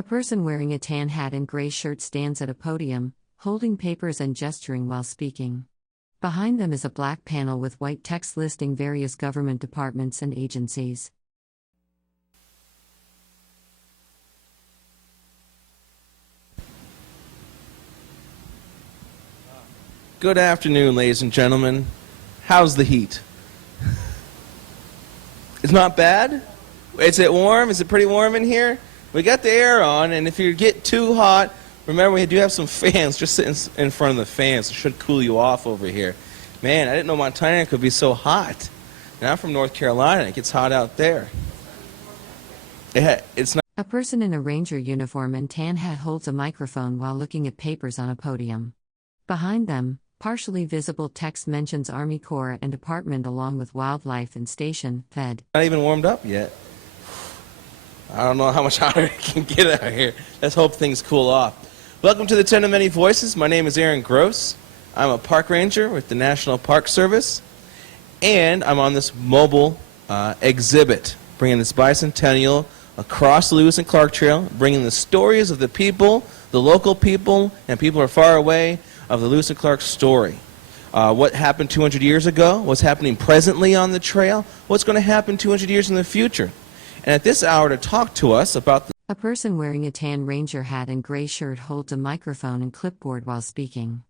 A person wearing a tan hat and gray shirt stands at a podium, holding papers and gesturing while speaking. Behind them is a black panel with white text listing various government departments and agencies. Good afternoon, ladies and gentlemen. How's the heat? It's not bad? Is it warm? Is it pretty warm in here? We got the air on, and if you get too hot, remember we do have some fans. Just sit in front of the fans. It should cool you off over here. Man, I didn't know Montana could be so hot. Now I'm from North Carolina. It gets hot out there. It's not. A person in a ranger uniform and tan hat holds a microphone while looking at papers on a podium. Behind them, partially visible text mentions Army Corps and Department along with Wildlife and Station, Fed. Not even warmed up yet. I don't know how much hotter it can get out here. Let's hope things cool off. Welcome to the 10 of Many Voices. My name is Aaron Gross. I'm a park ranger with the National Park Service, and I'm on this mobile exhibit, bringing this bicentennial across the Lewis and Clark Trail, bringing the stories of the people, the local people, and people who are far away, of the Lewis and Clark story. What happened 200 years ago, what's happening presently on the trail, what's going to happen 200 years in the future. And at this hour to talk to us about A person wearing a tan ranger hat and gray shirt holds a microphone and clipboard while speaking.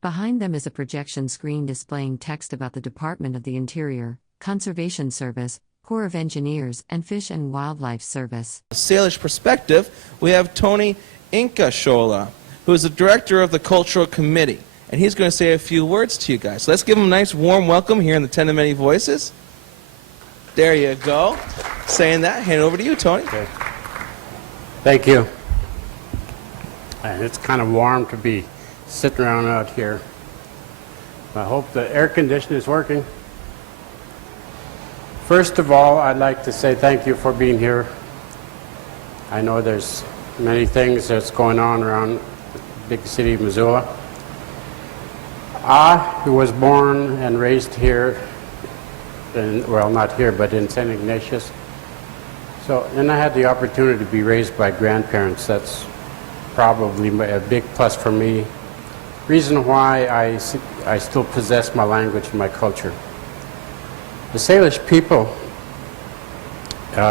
Behind them is a projection screen displaying text about the Department of the Interior, Conservation Service, Corps of Engineers, and Fish and Wildlife Service. Salish perspective, we have Tony Incashola, who is the director of the Cultural Committee. And he's going to say a few words to you guys. So let's give him a nice warm welcome here in the 10 of Many Voices. There you go. Saying that, hand it over to you, Tony. Okay. Thank you. It's kind of warm to be sitting around out here. I hope the air conditioner is working. First of all, I'd like to say thank you for being here. I know there's many things that's going on around the big city of Missoula. I was born and raised here, well, not here, but in St. Ignatius. And I had the opportunity to be raised by grandparents. That's probably a big plus for me. Reason why I still possess my language and my culture. The Salish people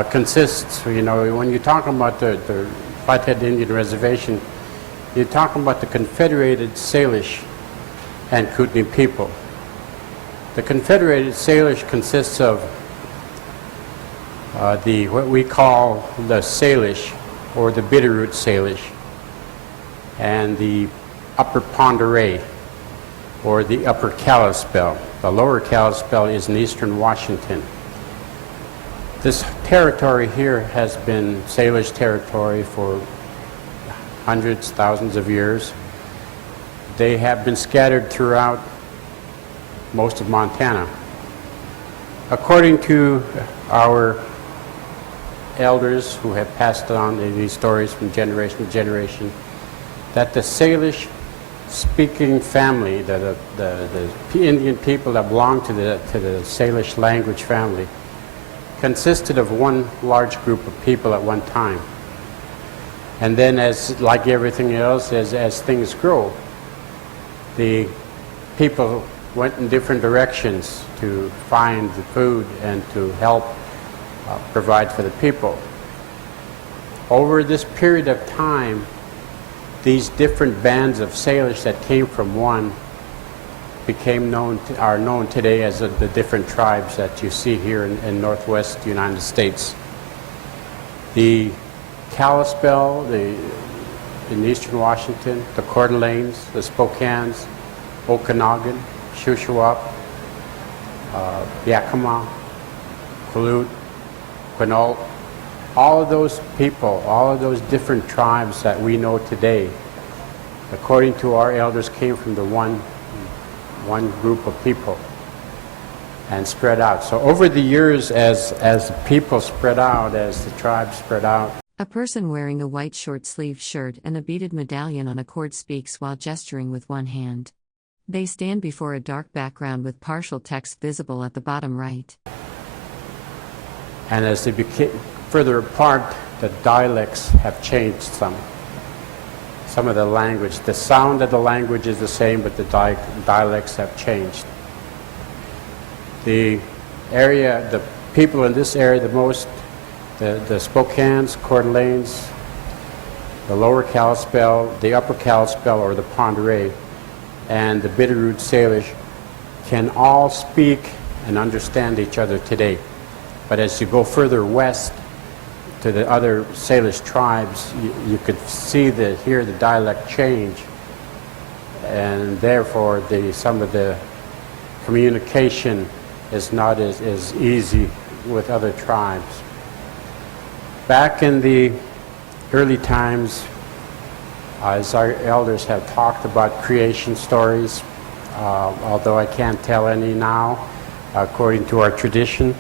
consists, when you're talking about the Flathead Indian Reservation, you're talking about the Confederated Salish and Kootenai people. The Confederated Salish consists of what we call the Salish, or the Bitterroot Salish, and the Upper Pend Oreille, or the Upper Kalispel. The Lower Kalispel is in eastern Washington. This territory here has been Salish territory for hundreds, thousands of years. They have been scattered throughout most of Montana. According to our elders who have passed on these stories from generation to generation, that the Salish speaking family, the Indian people that belong to the Salish language family, consisted of one large group of people at one time. And then, like everything else, as things grow, the people went in different directions to find the food and to help provide for the people. Over this period of time, these different bands of Salish that came from one are known today as the different tribes that you see here in northwest United States. The Kalispel, in eastern Washington, the Coeur d'Alenes, the Spokanes, Okanagan, Shuswap, Yakima, Quillut, Quinault, all of those people, all of those different tribes that we know today, according to our elders, came from the one group of people and spread out. So over the years, as the people spread out, as the tribes spread out. A person wearing a white short-sleeved shirt and a beaded medallion on a cord speaks while gesturing with one hand. They stand before a dark background with partial text visible at the bottom right. And as they became further apart, the dialects have changed some. Some of the language, the sound of the language is the same, but the dialects have changed. The area, the people in this area, the most, the Spokanes, Coeur d'Alenes, the Lower Kalispel, the Upper Kalispel, or the Pend Oreille, and the Bitterroot Salish can all speak and understand each other today. But as you go further west to the other Salish tribes, you could see hear the dialect change, and therefore some of the communication is not as easy with other tribes. Back in the early times, as our elders have talked about creation stories, although I can't tell any now, according to our tradition,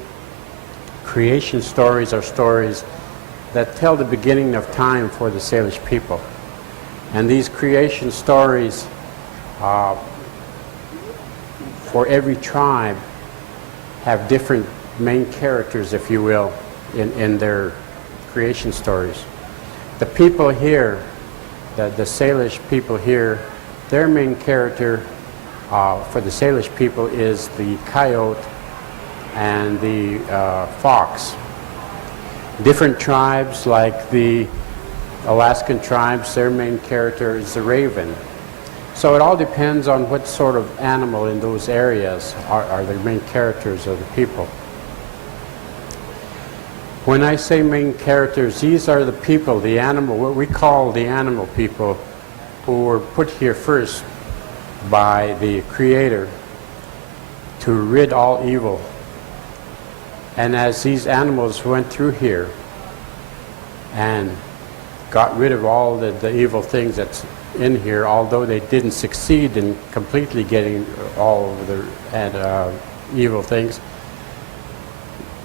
creation stories are stories that tell the beginning of time for the Salish people. And these creation stories, for every tribe, have different main characters, if you will, in their creation stories. The people here, the Salish people here, their main character for the Salish people is the coyote and the fox. Different tribes, like the Alaskan tribes, their main character is the raven. So it all depends on what sort of animal in those areas are the main characters of the people. When I say main characters, these are the people, the animal, what we call the animal people, who were put here first by the Creator to rid all evil. And as these animals went through here and got rid of all the evil things that's in here, although they didn't succeed in completely getting all of the evil things,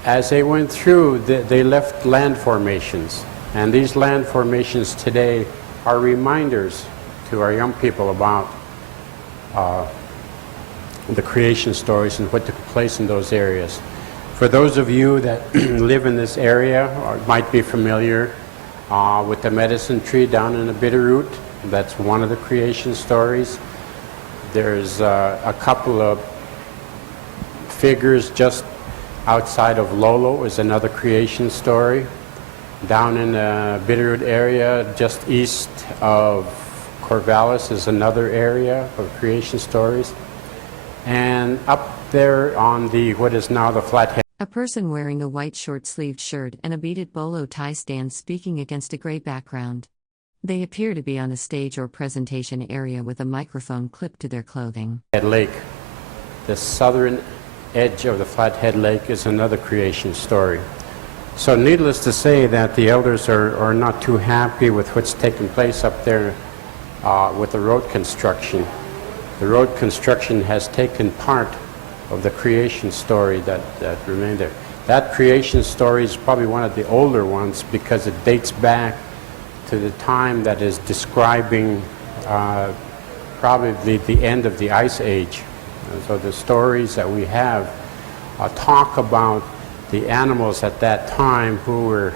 as they went through, they left land formations. And these land formations today are reminders to our young people about the creation stories and what took place in those areas. For those of you that live in this area or might be familiar with the medicine tree down in the Bitterroot, that's one of the creation stories. There's a couple of figures just outside of Lolo is another creation story. Down in the Bitterroot area, just east of Corvallis, is another area of creation stories. And up there on what is now the Flathead. A person wearing a white short-sleeved shirt and a beaded bolo tie stands speaking against a gray background. They appear to be on a stage or presentation area with a microphone clipped to their clothing. Lake, the southern edge of the Flathead Lake, is another creation story. So needless to say that the elders are not too happy with what's taking place up there with the road construction. The road construction has taken part of the creation story that remained there. That creation story is probably one of the older ones because it dates back to the time that is describing probably the end of the Ice Age. And so the stories that we have talk about the animals at that time who were,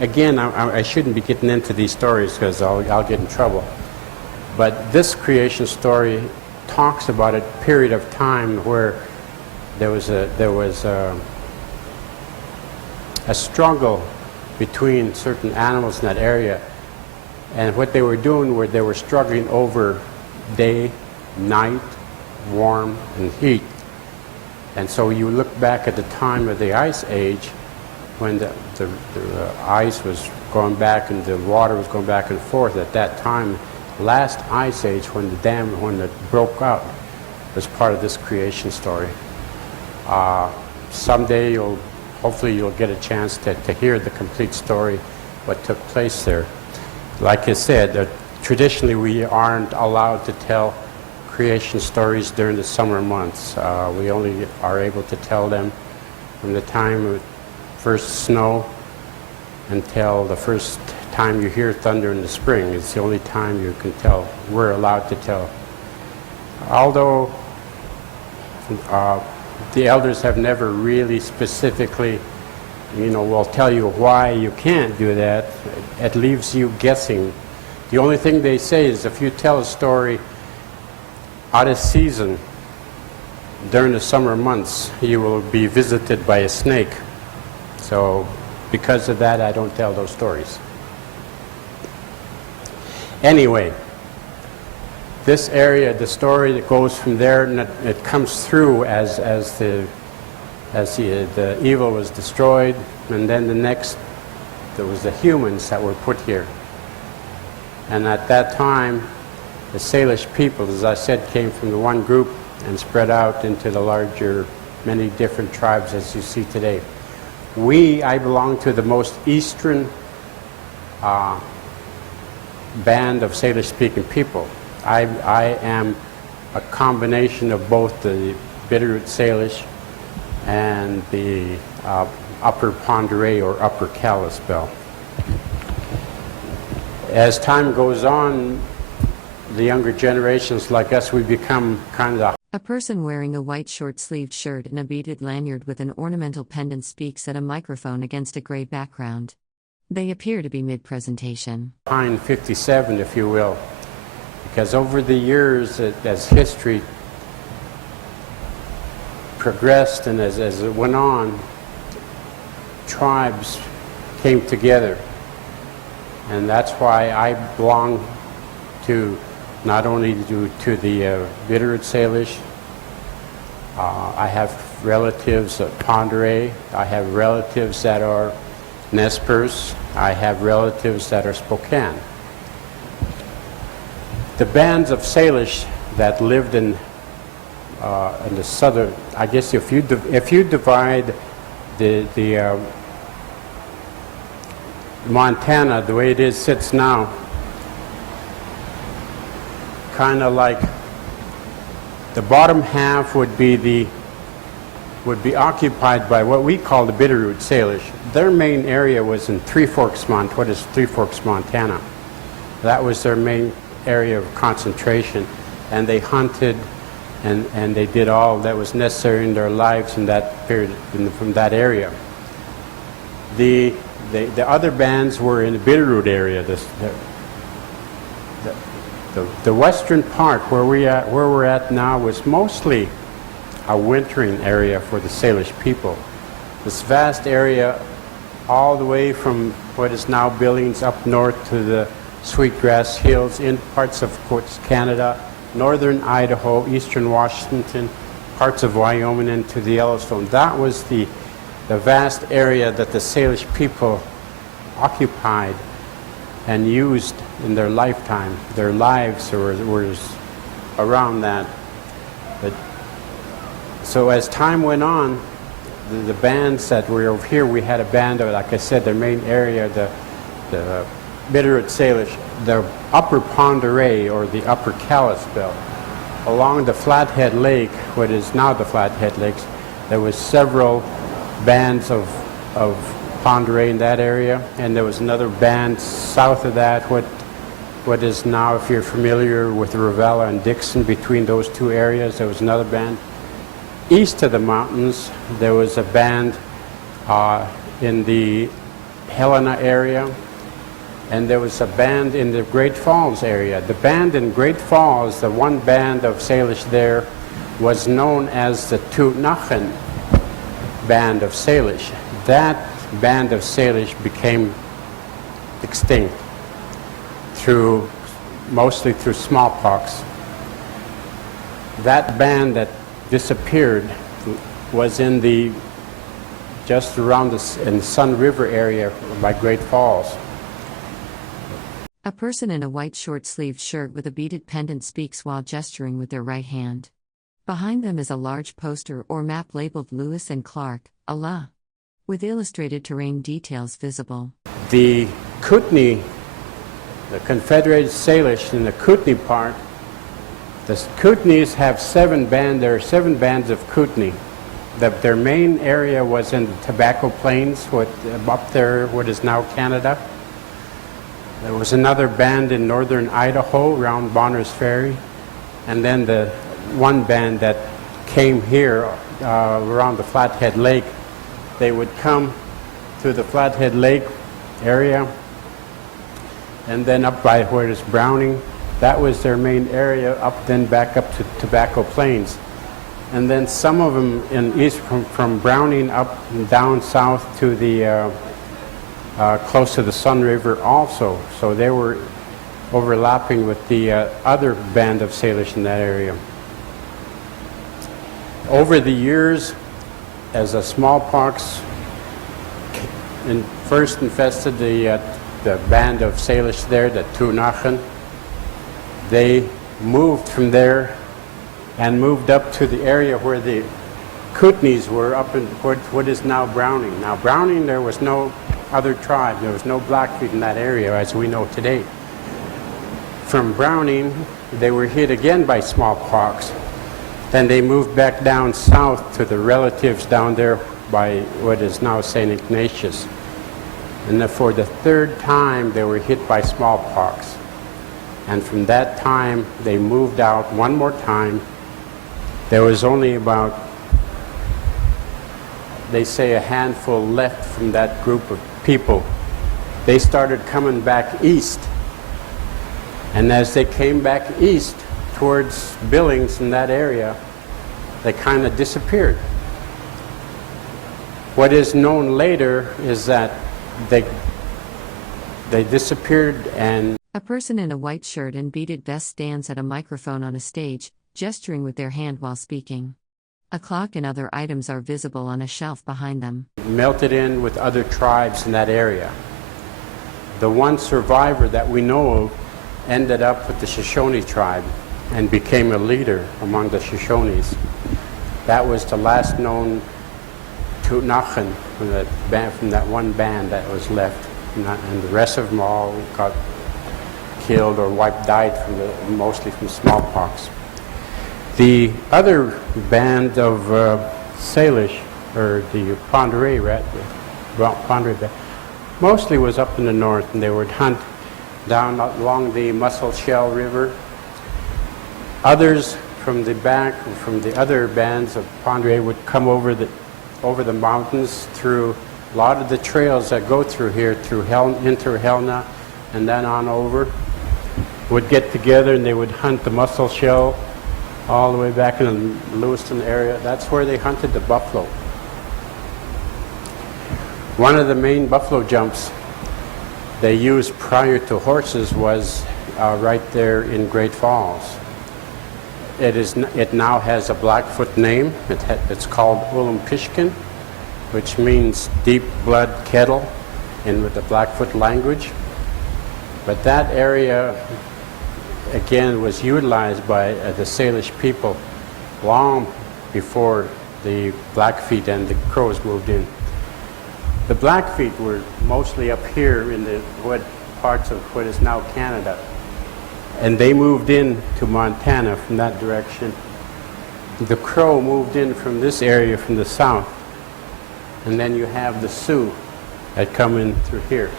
again, I shouldn't be getting into these stories because I'll get in trouble. But this creation story talks about a period of time where there was a struggle between certain animals in that area, and what they were doing were they were struggling over day, night, warm, and heat. And so you look back at the time of the Ice Age, when the ice was going back and the water was going back and forth. At that time, last Ice Age, when it broke up, was part of this creation story. Someday hopefully you'll get a chance to hear the complete story, what took place there. Like I said, traditionally we aren't allowed to tell creation stories during the summer months. We only are able to tell them from the time of first snow until the first time you hear thunder in the spring. It's the only time you can tell, we're allowed to tell. Although the elders have never really specifically will tell you why you can't do that. It leaves you guessing. The only thing they say is if you tell a story out of season during the summer months, you will be visited by a snake. So because of that, I don't tell those stories. Anyway, this area, the story that goes from there, and it comes through as the evil was destroyed, and then there was the humans that were put here. And at that time, the Salish people, as I said, came from the one group and spread out into the larger, many different tribes as you see today. I belong to the most eastern band of Salish-speaking people. I am a combination of both the Bitterroot Salish and the Upper Pend Oreille or Upper Kalispel. As time goes on, the younger generations like us, we become kind of... A person wearing a white short-sleeved shirt and a beaded lanyard with an ornamental pendant speaks at a microphone against a gray background. They appear to be mid-presentation. Behind 57, if you will, because over the years, as history progressed and as it went on, tribes came together. And that's why I belong to not only to the Bitterroot Salish. I have relatives at Pend Oreille. I have relatives that are Nespers. I have relatives that are Spokane. The bands of Salish that lived in the southern, I guess if you divide the Montana the way it sits now, kind of like the bottom half would be occupied by what we call the Bitterroot Salish. Their main area was in Three Forks, Montana. That was their main area of concentration, and they hunted and they did all that was necessary in their lives in that period, from that area. The other bands were in the Bitterroot area. The western part where we're at now was mostly a wintering area for the Salish people. This vast area, all the way from what is now Billings up north to the Sweetgrass Hills, in parts of Canada, northern Idaho, eastern Washington, parts of Wyoming, and to the Yellowstone. That was the vast area that the Salish people occupied and used in their lifetime. Their lives were around that. But, so as time went on, the bands that were over here, we had a band of, like I said, their main area, the Bitterroot Salish, the Upper Pend Oreille or the Upper Kalispel. Along the Flathead Lake, what is now the Flathead Lakes, there was several bands of Pend Oreille in that area, and there was another band south of that, what is now, if you're familiar with Ravella and Dixon, between those two areas, there was another band. East of the mountains, there was a band in the Helena area, and there was a band in the Great Falls area. The band in Great Falls, the one band of Salish there, was known as the Tutnachen band of Salish. That band of Salish became extinct mostly through smallpox. That band that disappeared was in just around in Sun River area by Great Falls. A person in a white short-sleeved shirt with a beaded pendant speaks while gesturing with their right hand. Behind them is a large poster or map labeled Lewis and Clark, Allah, with illustrated terrain details visible. The Kootenai, the Confederated Salish in the Kootenai part, the Kootenays have there are 7 bands of Kootenai. Their main area was in the Tobacco Plains, up there, what is now Canada. There was another band in northern Idaho around Bonner's Ferry, and then the one band that came here around the Flathead Lake. They would come to the Flathead Lake area, and then up by where it's Browning. That was their main area, then back up to Tobacco Plains. And then some of them in east from Browning up and down south to the close to the Sun River also. So they were overlapping with the other band of Salish in that area. Over the years, as a smallpox first infested the band of Salish there, the Tunachen, they moved from there and moved up to the area where the Kootenays were, up in what is now Browning. Now Browning, there was no other tribe, there was no Blackfeet in that area as we know today. From Browning, they were hit again by smallpox. Then they moved back down south to the relatives down there by what is now St. Ignatius. And for the third time, they were hit by smallpox. And from that time, they moved out one more time. There was only about, they say, a handful left from that group of people. They started coming back east. And as they came back east towards Billings in that area, they kind of disappeared. What is known later is that they disappeared, and a person in a white shirt and beaded vest stands at a microphone on a stage, gesturing with their hand while speaking. A clock and other items are visible on a shelf behind them. Melted in with other tribes in that area. The one survivor that we know of ended up with the Shoshone tribe and became a leader among the Shoshones. That was the last known Tunachen from that one band that was left. And the rest of them all got killed or died mostly from smallpox. The other band of Salish, or the Pend Oreille, Pend Oreille band, mostly was up in the north, and they would hunt down along the Muscle Shell River. Others from the back, from the other bands of Pend Oreille, would come over the mountains through a lot of the trails that go through here, into Helena, and then on over. Would get together and they would hunt the Muscle Shell all the way back in the Lewiston area. That's where they hunted the buffalo. One of the main buffalo jumps they used prior to horses was right there in Great Falls. It now has a Blackfoot name. It's called Ulumpishkin, which means deep blood kettle in the Blackfoot language. But that area, again, was utilized by the Salish people long before the Blackfeet and the Crows moved in. The Blackfeet were mostly up here in the parts of what is now Canada. And they moved in to Montana from that direction. The Crow moved in from this area from the south. And then you have the Sioux that come in through here.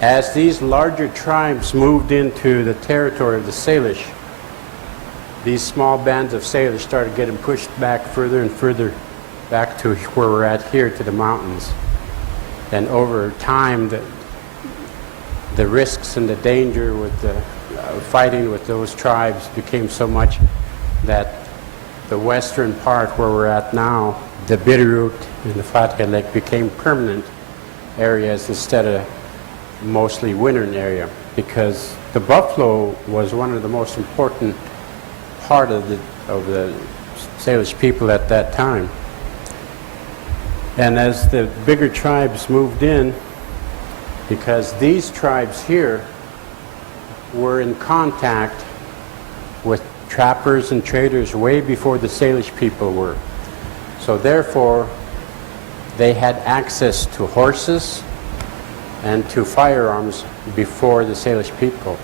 As these larger tribes moved into the territory of the Salish, these small bands of Salish started getting pushed back further and further back to where we're at here, to the mountains. And over time, the risks and the danger with the fighting with those tribes became so much that the western part where we're at now, the Bitterroot and the Flathead Lake, became permanent areas instead of mostly wintering area, because the buffalo was one of the most important part of the Salish people at that time. And as the bigger tribes moved in, because these tribes here were in contact with trappers and traders way before the Salish people were. So therefore, they had access to horses and to firearms before the Salish people.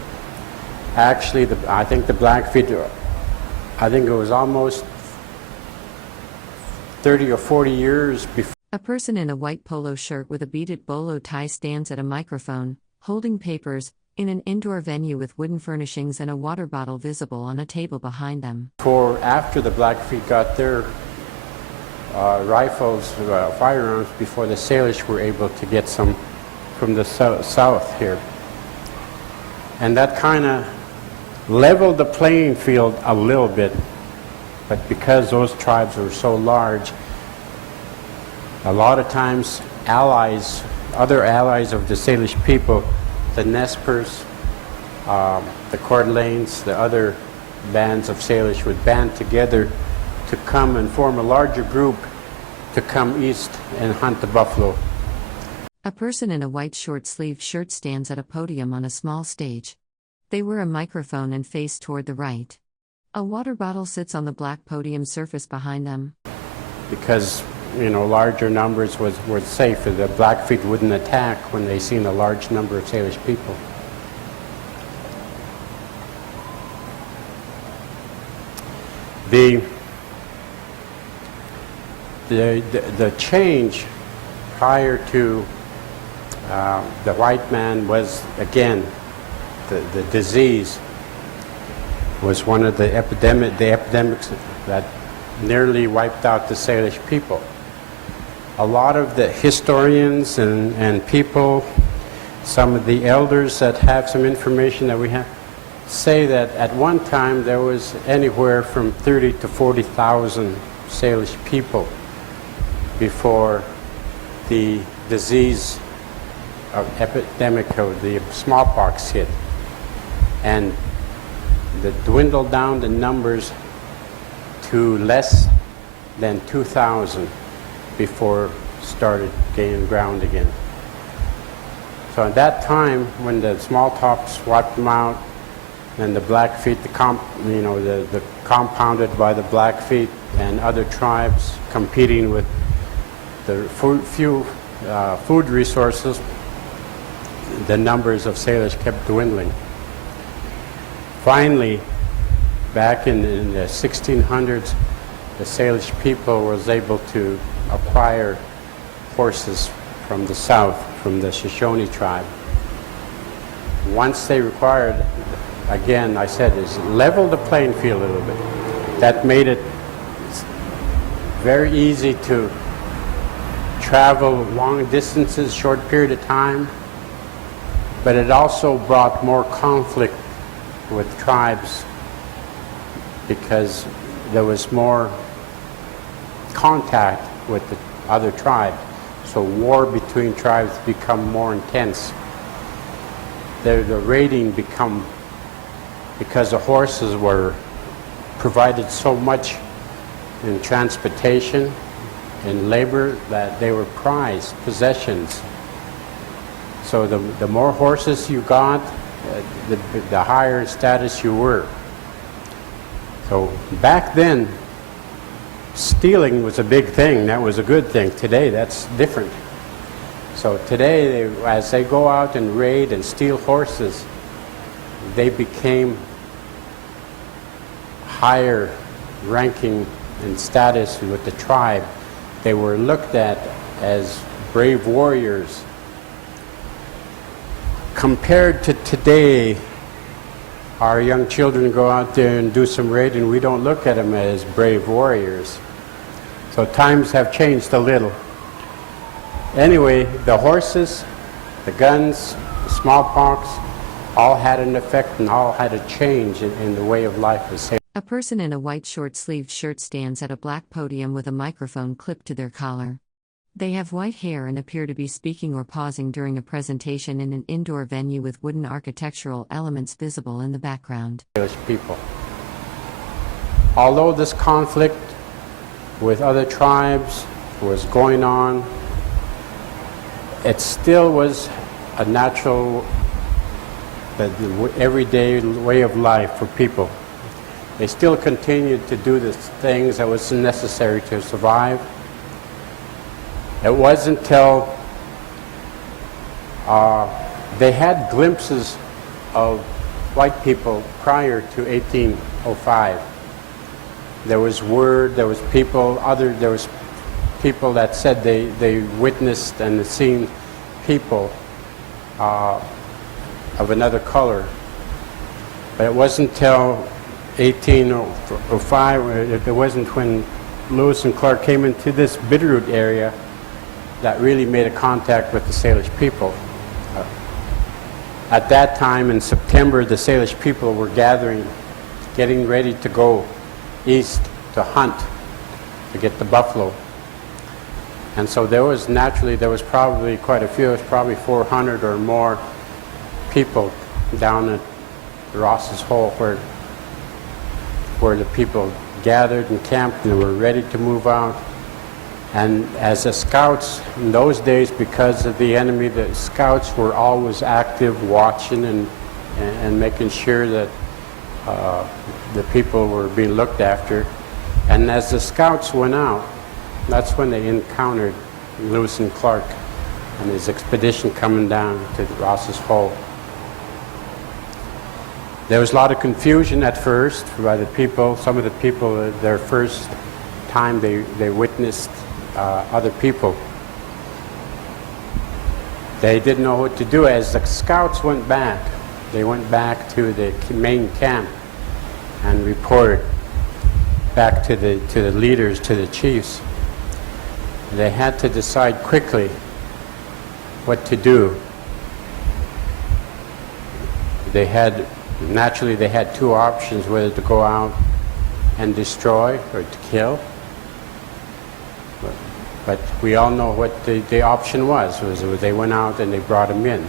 Actually, I think the Blackfeet, I think it was almost 30 or 40 years before. A person in a white polo shirt with a beaded bolo tie stands at a microphone, holding papers, in an indoor venue with wooden furnishings and a water bottle visible on a table behind them. After the Blackfeet got their rifles, firearms, before the Salish were able to get some from the south here. And that kind of leveled the playing field a little bit. But because those tribes were so large, a lot of times allies, other allies of the Salish people, the Nespers, the Coeur d'Alenes, the other bands of Salish would band together to come and form a larger group to come east and hunt the buffalo. A person in a white short-sleeved shirt stands at a podium on a small stage. They wear a microphone and face toward the right. A water bottle sits on the black podium surface behind them. Because, larger numbers were safe. The Blackfeet wouldn't attack when they seen a large number of Salish people. The change prior to the white man was, again, the disease was one of the epidemics that nearly wiped out the Salish people. A lot of the historians and people, some of the elders that have some information that we have, say that at one time there was anywhere from 30 to 40,000 Salish people before the disease of epidemic of the smallpox hit. And that dwindled down the numbers to less than 2,000 before started gaining ground again. So at that time, when the smallpox wiped them out, and the Blackfeet, the compounded by the Blackfeet and other tribes competing with the few food resources, the numbers of Salish kept dwindling. Finally, back in the 1600s, the Salish people was able to acquire horses from the south, from the Shoshone tribe. Once they acquired, again, I said, is leveled the playing field a little bit. That made it very easy to travel long distances, short period of time, but it also brought more conflict with tribes because there was more contact with the other tribes. So war between tribes become more intense. The raiding become, because the horses were provided so much in transportation and labor that they were prized possessions. So the more horses you got, the higher status you were. So back then, stealing was a big thing. That was a good thing. Today, that's different. So today, as they go out and raid and steal horses, they became higher ranking in status with the tribe. They were looked at as brave warriors. Compared to today, our young children go out there and do some raiding, we don't look at them as brave warriors. So times have changed a little. Anyway, the horses, the guns, the smallpox, all had an effect and all had a change in the way of life of Salish. A person in a white short-sleeved shirt stands at a black podium with a microphone clipped to their collar. They have white hair and appear to be speaking or pausing during a presentation in an indoor venue with wooden architectural elements visible in the background. Salish people. Although this conflict with other tribes was going on, it still was a natural, everyday way of life for people. They still continued to do the things that was necessary to survive. It wasn't until they had glimpses of white people prior to 1805. There was word, there was people that said they witnessed and seen people of another color. But it wasn't until 1805, it wasn't when Lewis and Clark came into this Bitterroot area that really made a contact with the Salish people. At that time in September, the Salish people were gathering, getting ready to go east to hunt, to get the buffalo. And so there was probably quite a few, it was probably 400 or more people down at Ross's Hole where the people gathered and camped and were ready to move out. And as the scouts in those days, because of the enemy, the scouts were always active, watching and making sure that the people were being looked after. And as the scouts went out, that's when they encountered Lewis and Clark and his expedition coming down to Ross's Hole. There was a lot of confusion at first by the people. Some of the people, their first time they witnessed other people. They didn't know what to do. As the scouts went back, they went back to the main camp and reported back to the leaders, to the chiefs. They had to decide quickly what to do. Naturally, they had two options, whether to go out and destroy or to kill. But we all know what the option was they went out and they brought him in.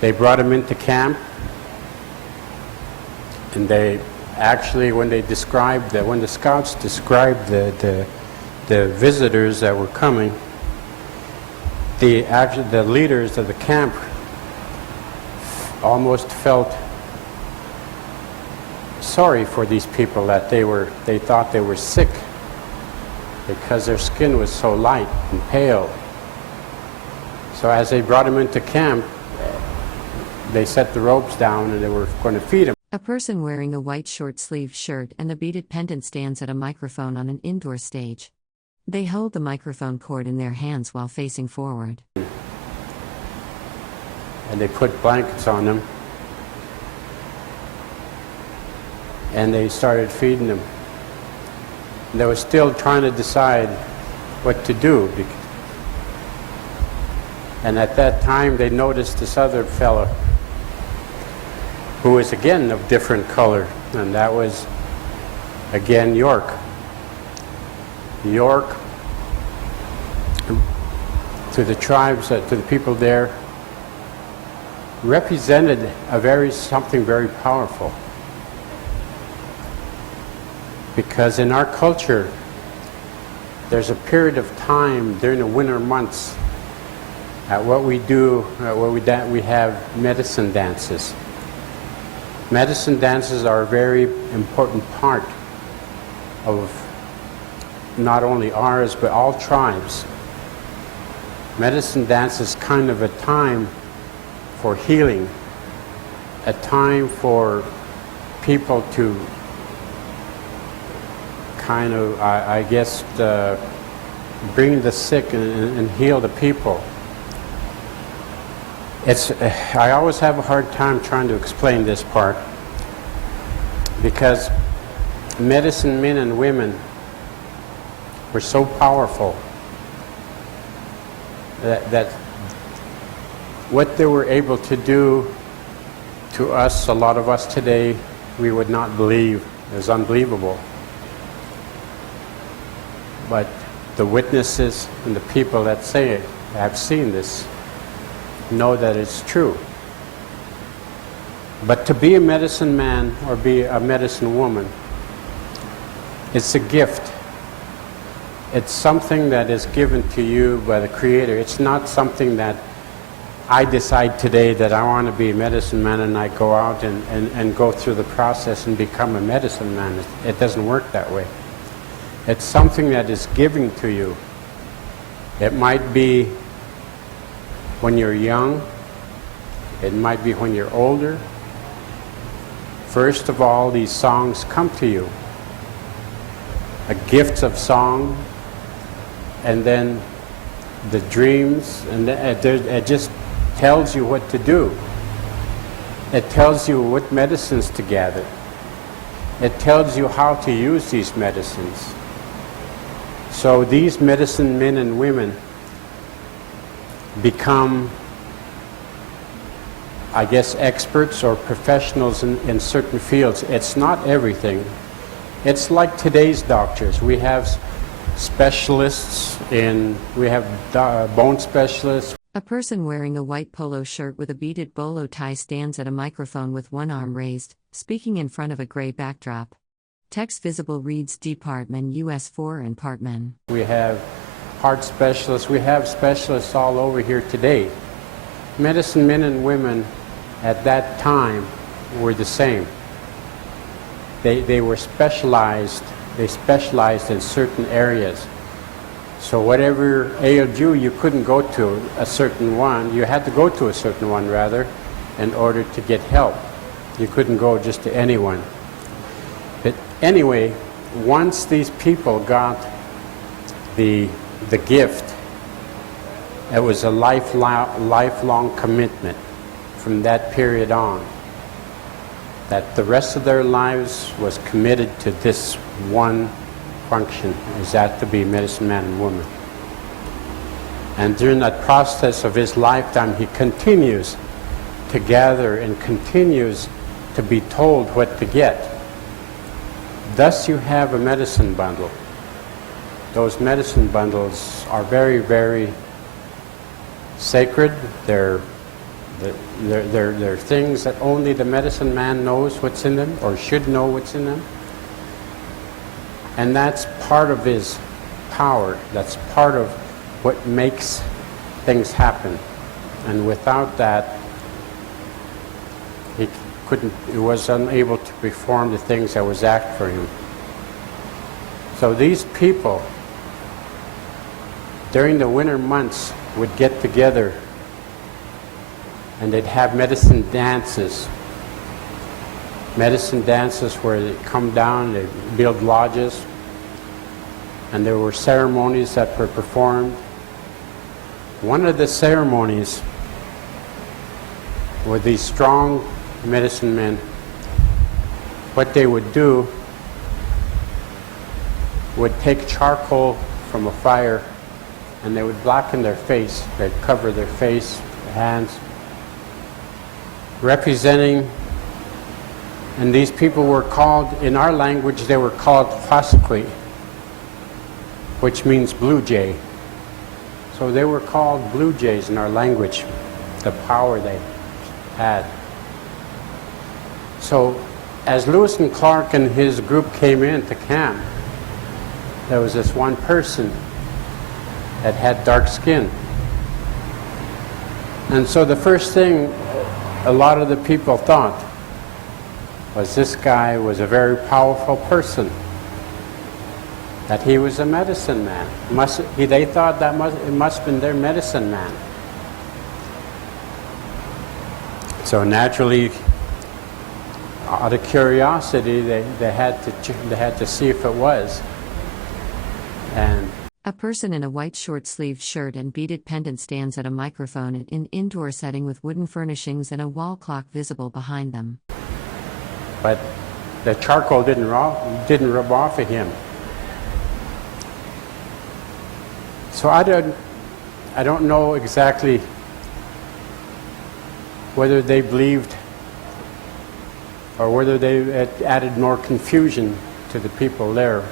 They brought him into camp, and they actually, when the scouts described the visitors that were coming, the leaders of the camp almost felt sorry for these people, that they thought they were sick because their skin was so light and pale. So as they brought him into camp, they set the ropes down and they were going to feed him. A person wearing a white short-sleeved shirt and a beaded pendant stands at a microphone on an indoor stage. They hold the microphone cord in their hands while facing forward. And they put blankets on them. And they started feeding them. And they were still trying to decide what to do. And at that time, they noticed this other fellow who was again of different color, and that was again York. York, to the tribes, to the people there, represented something very powerful. Because in our culture, there's a period of time during the winter months we have medicine dances. Medicine dances are a very important part of not only ours, but all tribes. Medicine dance is kind of a time for healing, a time for people to kind of, I guess, bring the sick and heal the people. I always have a hard time trying to explain this part, because medicine men and women were so powerful that what they were able to do to us, a lot of us today, we would not believe is unbelievable. But the witnesses and the people that say it, have seen this, know that it's true. But to be a medicine man or be a medicine woman, it's a gift. It's something that is given to you by the Creator. It's not something that I decide today that I want to be a medicine man and I go out and go through the process and become a medicine man. It doesn't work that way. It's something that is given to you. It might be when you're young. It might be when you're older. First of all, these songs come to you. A gift of song, and then the dreams, and it just tells you what to do. It tells you what medicines to gather. it tells you how to use these medicines. So these medicine men and women become, I guess, experts or professionals in certain fields. It's not everything. It's like today's doctors. We have specialists we have bone specialists. A person wearing a white polo shirt with a beaded bolo tie stands at a microphone with one arm raised, speaking in front of a gray backdrop. Text visible reads Department US 4 and Partmen. We have heart specialists. We have specialists all over here today. Medicine men and women at that time were the same. They were specialized. They specialized in certain areas. So whatever ailed you, you couldn't go to a certain one. You had to go to a certain one, rather, in order to get help. You couldn't go just to anyone. But anyway, once these people got the gift, it was a lifelong commitment from that period on, that the rest of their lives was committed to this one function, is that to be medicine man and woman. And during that process of his lifetime, he continues to gather and continues to be told what to get. Thus you have a medicine bundle. Those medicine bundles are very, very sacred. They're things that only the medicine man knows what's in them, or should know what's in them. And that's part of his power. That's part of what makes things happen. And without that, he was unable to perform the things that was asked for him. So these people, during the winter months, would get together and they'd have medicine dances. Medicine dances where they come down, they build lodges, and there were ceremonies that were performed. One of the ceremonies were these strong medicine men. What they would do would take charcoal from a fire and they would blacken their face. They'd cover their face, their hands, representing. And these people were called, in our language, they were called Pasqui, which means blue jay. So they were called blue jays in our language, the power they had. So as Lewis and Clark and his group came into camp, there was this one person that had dark skin. And so the first thing a lot of the people thought was this guy was a very powerful person, that he was a medicine man. They thought that it must have been their medicine man. So naturally, out of curiosity, they had to see if it was. And a person in a white short-sleeved shirt and beaded pendant stands at a microphone in an indoor setting with wooden furnishings and a wall clock visible behind them. But the charcoal didn't rub off of him. So I don't know exactly whether they believed or whether they had added more confusion to the people there,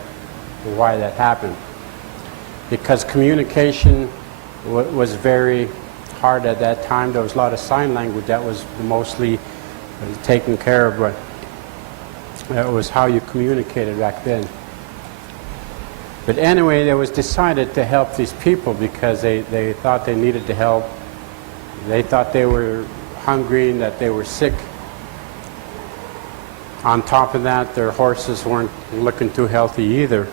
why that happened. Because communication was very hard at that time. There was a lot of sign language that was mostly taken care of, but that was how you communicated back then. But anyway, it was decided to help these people because they thought they needed the help. They thought they were hungry and that they were sick. On top of that, their horses weren't looking too healthy either.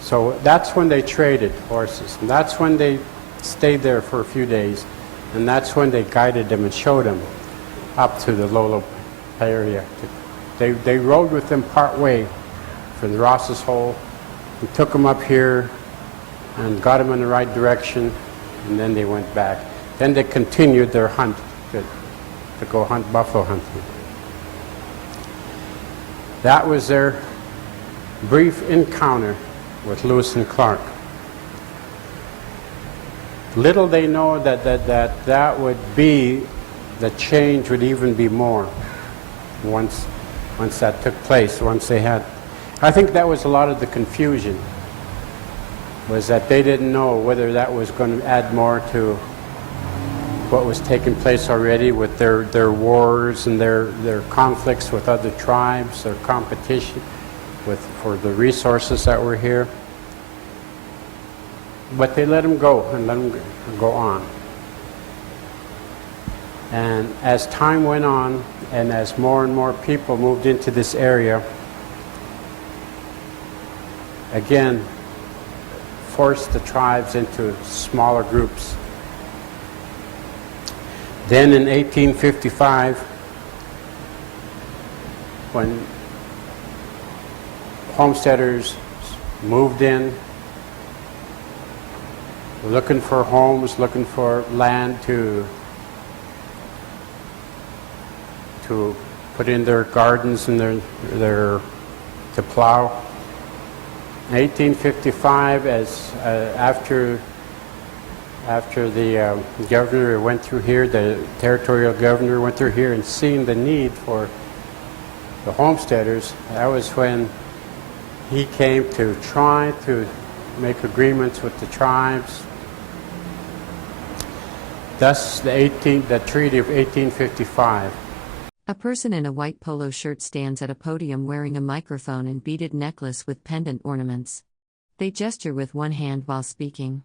So that's when they traded horses. And that's when they stayed there for a few days. And that's when they guided them and showed them up to the Lolo area. They rode with them part way from the Ross's Hole. We took them up here and got them in the right direction, and then they went back. Then they continued their hunt to go hunt buffalo hunting. That was their brief encounter with Lewis and Clark. Little they know that would be, the change would even be more once that took place, once they had. I think that was a lot of the confusion, was that they didn't know whether that was going to add more to what was taking place already with their wars and their conflicts with other tribes, their competition for the resources that were here. But they let them go and let them go on. And as time went on, and as more and more people moved into this area, again, forced the tribes into smaller groups. Then in 1855, when homesteaders moved in, looking for homes, looking for land to put in their gardens and their to plow. In 1855, after the governor went through here, the territorial governor went through here and seen the need for the homesteaders, that was when he came to try to make agreements with the tribes. Thus, the Treaty of 1855. A person in a white polo shirt stands at a podium wearing a microphone and beaded necklace with pendant ornaments. They gesture with one hand while speaking.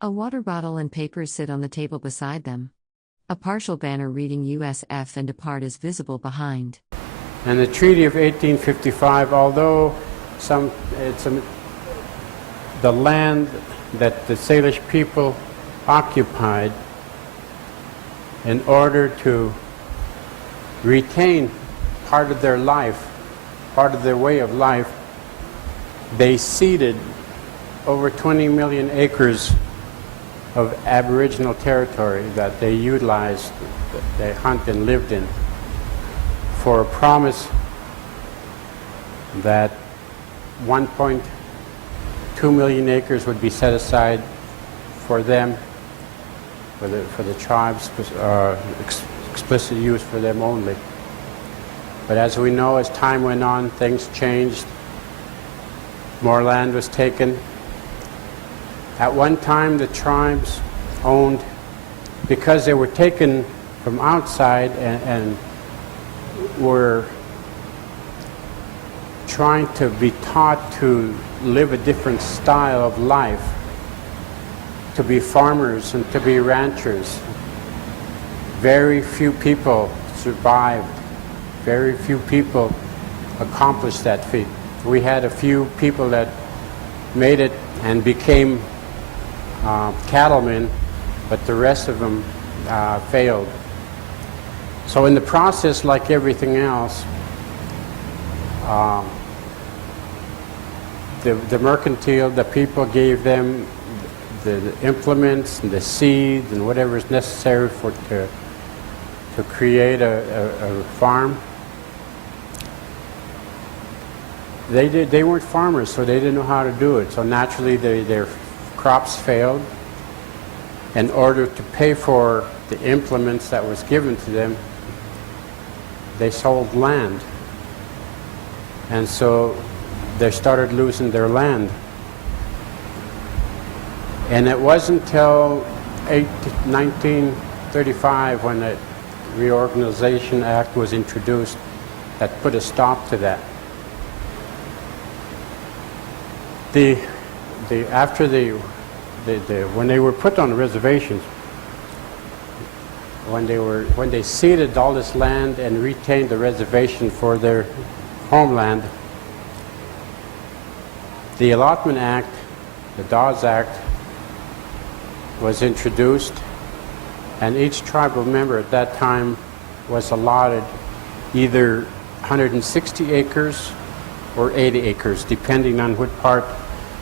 A water bottle and papers sit on the table beside them. A partial banner reading USF and Depart is visible behind. And the Treaty of 1855, although the land that the Salish people occupied, in order to retain part of their life, part of their way of life, they ceded over 20 million acres of Aboriginal territory that they utilized, that they hunt and lived in, for a promise that 1.2 million acres would be set aside for them, for the tribes, explicit use for them only. But as we know, as time went on, things changed. More land was taken. At one time, the tribes owned, because they were taken from outside and were trying to be taught to live a different style of life, to be farmers and to be ranchers. Very few people survived. Very few people accomplished that feat. We had a few people that made it and became cattlemen, but the rest of them failed. So in the process, like everything else, the mercantile, the people gave them the implements and the seeds and whatever is necessary to create a farm. They weren't farmers, so they didn't know how to do it. So naturally, their crops failed. In order to pay for the implements that was given to them, they sold land. And so they started losing their land. And it wasn't until 1935 when the Reorganization Act was introduced that put a stop to that. When they were put on the reservations, when they ceded all this land and retained the reservation for their homeland, the Allotment Act, the Dawes Act, was introduced, and each tribal member at that time was allotted either 160 acres or 80 acres, depending on what part.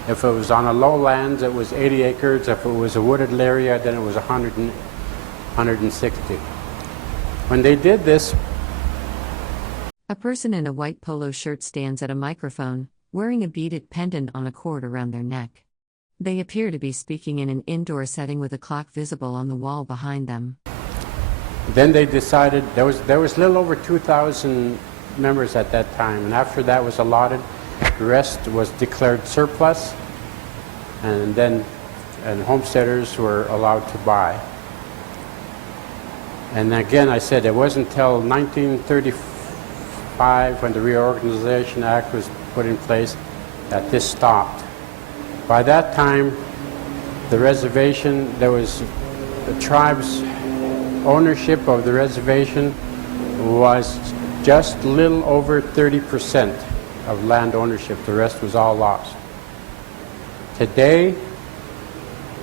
If it was on a lowlands, it was 80 acres. If it was a wooded area, then it was 160. When they did this, A person in a white polo shirt stands at a microphone, wearing a beaded pendant on a cord around their neck. They appear to be speaking in an indoor setting with a clock visible on the wall behind them. Then they decided, there was a little over 2,000 members at that time, and after that was allotted, the rest was declared surplus, and then homesteaders were allowed to buy. And again, I said it wasn't until 1935, when the Reorganization Act was put in place, that this stopped. By that time, the reservation, there was the tribe's ownership of the reservation was just a little over 30% of land ownership. The rest was all lost. Today,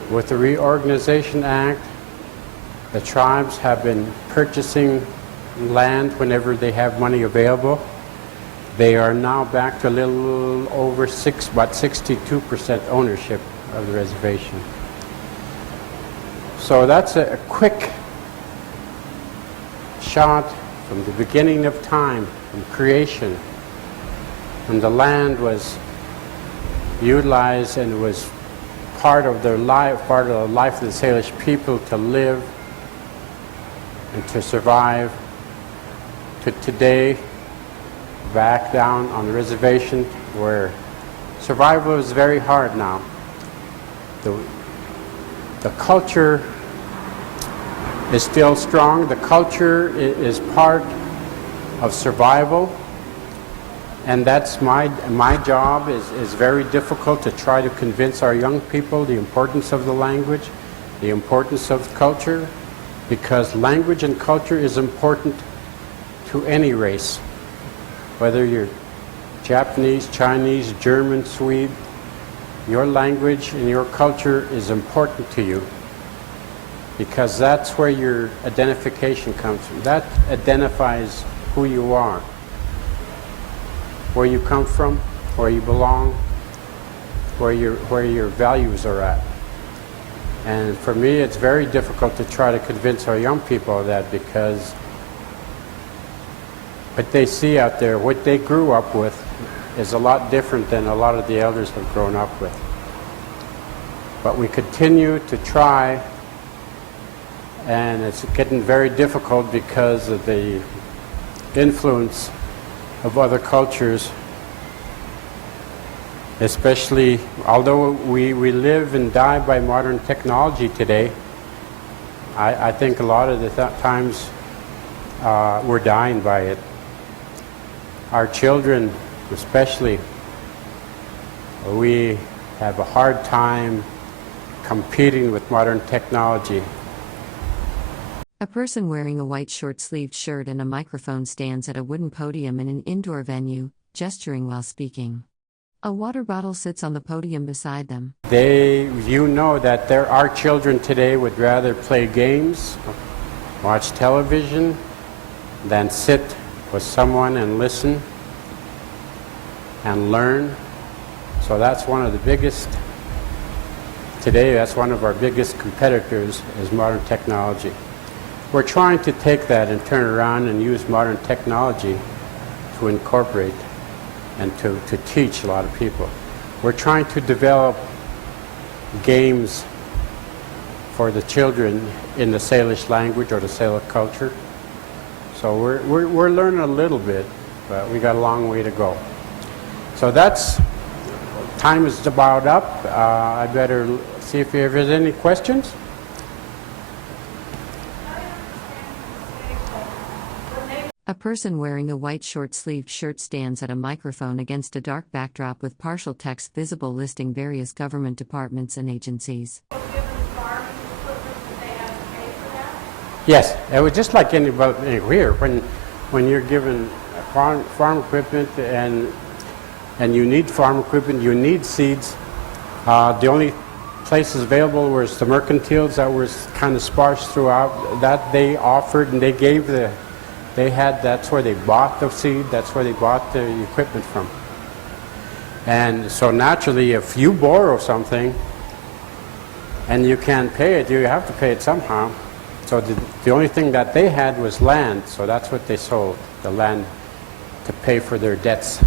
with the Reorganization Act, the tribes have been purchasing land whenever they have money available. They are now back to a little over about 62% ownership of the reservation. So that's a quick shot from the beginning of time, from creation, when the land was utilized and it was part of their life, part of the life of the Salish people to live and to survive, to today, back down on the reservation where survival is very hard now. The culture is still strong. The culture is part of survival, and that's my job is very difficult, to try to convince our young people the importance of the language, the importance of culture, because language and culture is important to any race, whether you're Japanese, Chinese, German, Swede. Your language and your culture is important to you, because that's where your identification comes from. That identifies who you are, where you come from, where you belong, where your values are at. And for me, it's very difficult to try to convince our young people of that, because what they see out there, what they grew up with, is a lot different than a lot of the elders have grown up with. But we continue to try, and it's getting very difficult because of the influence of other cultures, especially, although we live and die by modern technology today, I think a lot of the times we're dying by it. Our children especially, we have a hard time competing with modern technology. A person wearing a white short-sleeved shirt and a microphone stands at a wooden podium in an indoor venue, gesturing while speaking. A water bottle sits on the podium beside them. You know that there are children today would rather play games, watch television, than sit with someone and listen and learn. So that's one of the biggest, today that's one of our biggest competitors, is modern technology. We're trying to take that and turn around and use modern technology to incorporate and to teach a lot of people. We're trying to develop games for the children in the Salish language or the Salish culture. So we're learning a little bit, but we got a long way to go. So time is about up. I better see if there's any questions. A person wearing a white short-sleeved shirt stands at a microphone against a dark backdrop with partial text visible listing various government departments and agencies. Yes, it was just like anywhere. When you're given farm equipment and you need farm equipment, you need seeds. The only places available was the mercantiles that was kind of sparse throughout. That they offered, and they gave that's where they bought the seed, that's where they bought the equipment from. And so naturally, if you borrow something and you can't pay it, you have to pay it somehow. So the only thing that they had was land, so that's what they sold, the land to pay for their debts.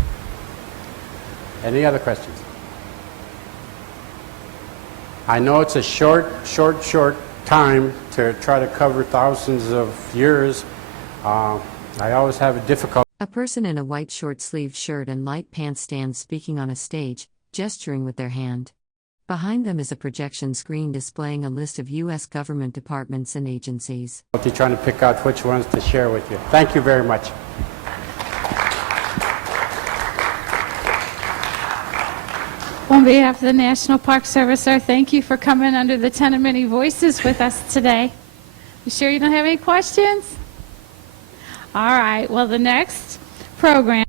Any other questions? I know it's a short time to try to cover thousands of years. I always have a difficult. A person in a white short-sleeved shirt and light pants stands speaking on a stage, gesturing with their hand. Behind them is a projection screen displaying a list of U.S. government departments and agencies. Trying to pick out which ones to share with you. Thank you very much. On behalf of the National Park Service, sir, thank you for coming under the 10 of Many Voices with us today. You sure you don't have any questions? All right, well, the next program